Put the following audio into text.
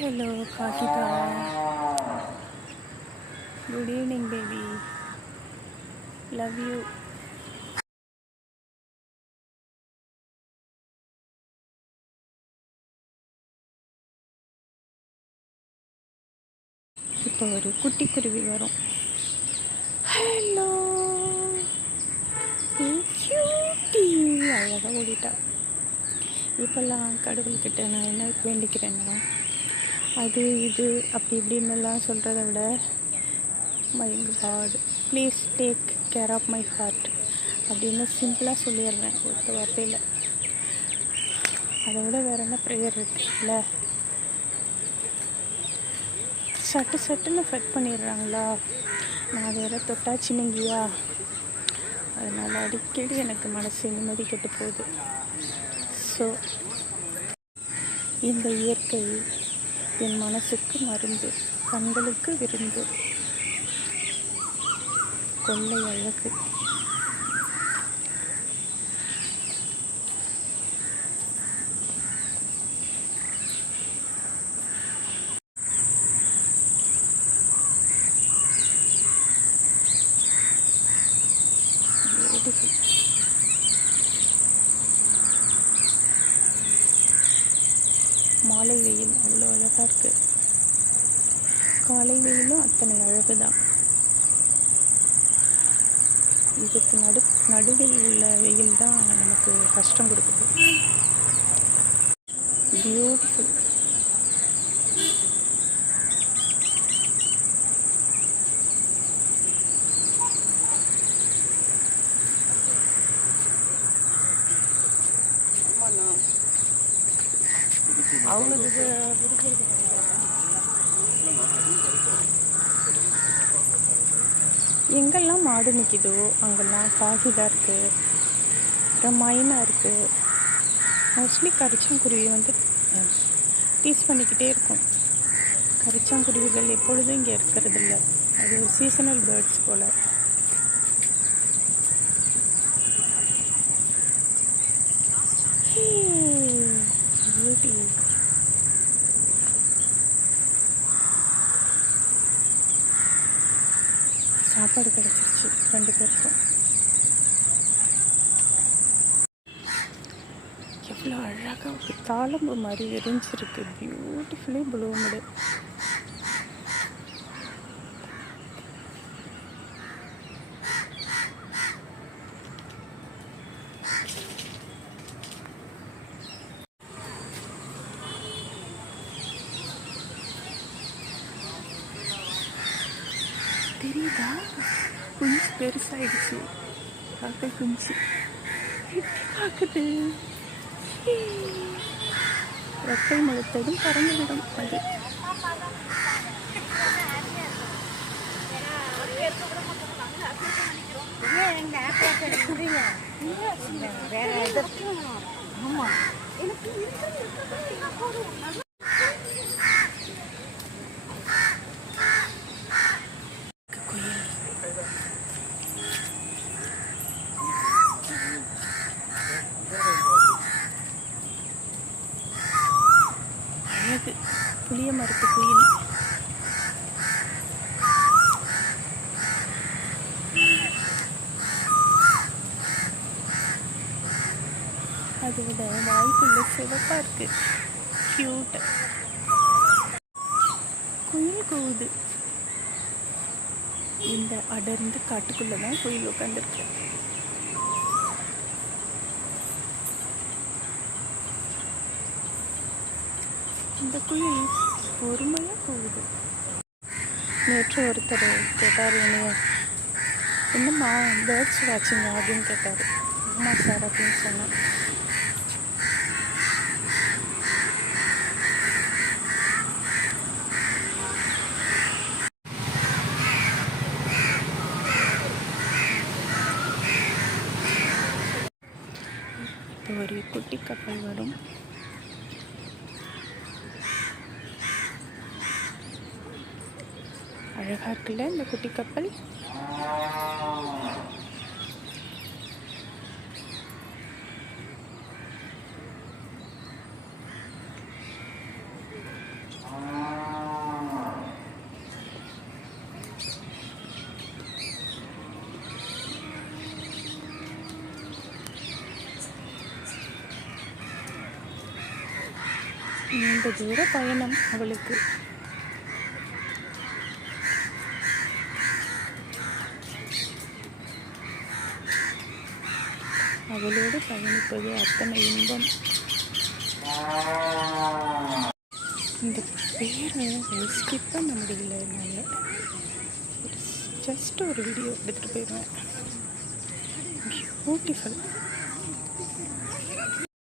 Hello, Kakita. Good evening, baby. Love you. இப்போ ஒரு குட்டி குருவி வரும். ஹலோ கியூட்டி, அழகாக ஓடிட்டா. இப்போல்லாம் கடவுள்கிட்ட நான் என்ன வேண்டிக்கிறேன்னா, அது இது அப்படி இப்படின்னுலாம் சொல்கிறத விட, my god please take care of my heart அப்படின்னு சிம்பிளாக சொல்லிடுறேன் ஒரு வார்த்தையில். அதை விட வேறு என்ன ப்ரேயர் இருக்குல்ல? சட்டுன்னு செட் பண்ணிடுறாங்களா, நான் வேறு தொட்டாச்சினுங்கியா, அதனால் அடிக்கடி எனக்கு மனசு நிம்மதி கெட்டு போகுது. ஸோ இந்த இயற்கை என் மனசுக்கு மருந்து, கண்களுக்கு விருந்து, கொள்ளை அழகு. மாலை வெயில் அவ்வளோ அழகாக இருக்குது. காலை வெயிலும் அத்தனை அழகு தான். இதுக்கு நடுவில் உள்ள வெயில் தான் நமக்கு கஷ்டம் கொடுக்குது. பியூட்டிஃபுல். அவங்களுக்கு எங்கெல்லாம் மாடு நிற்கிதோ அங்கெல்லாம் காகிதா இருக்குது, அப்புறம் மைனா இருக்குது. மோஸ்ட்லி கரிச்சாங்குருவி வந்து டீஸ் பண்ணிக்கிட்டே இருக்கும். கரிச்சாங்குருவிகள் எப்பொழுதும் இங்கே இருக்கிறதில்ல, அது ஒரு சீசனல் பேர்ட்ஸ் போல். பியூட்டி. சாப்பாடு கிடச்சிருச்சு 2 பேருக்கும். எவ்வளோ அழகாக ஒரு தாளம்பு மாதிரி எரிஞ்சிருக்கு. Beautifully bloomed. தெரியுதா, குஞ்சு பெருசாயிடுச்சு. காக்கை குஞ்சு பார்க்குது. ரெக்கை முளைத்ததும் பறந்துவிடும் அது. அழகு புளிய மரத்து குயில். அதோட வாய்க்குள்ள சிவப்பா இருக்கு, கியூட். குயில் கூவுது. இந்த அடர்ந்து காட்டுக்குள்ளதான் குயில் உட்காந்துருக்கு. இந்த குயில் பொறுமையாக கூவுது. நேற்று ஒருத்தர் கேட்டார், என்னம்மா பேர்ட்ஸ் வாட்சிங்க அப்படின்னு கேட்டார். ஆமாம் சார் அப்படின்னு சொன்னேன். இப்போ ஒரு குட்டி கப்பல் வரும். அழகாக இருக்குல்ல இந்த குட்டி கப்பல். நீண்ட தூர பயணம் அவளுக்கு. அவளோடு பயணிப்பது அத்தனை இன்பம். இந்த பேரை ஸ்கிப் பண்ண முடியல என்னால். ஜஸ்ட் ஒரு வீடியோ எடுத்துகிட்டு போயிடுவேன். பியூட்டிஃபுல்.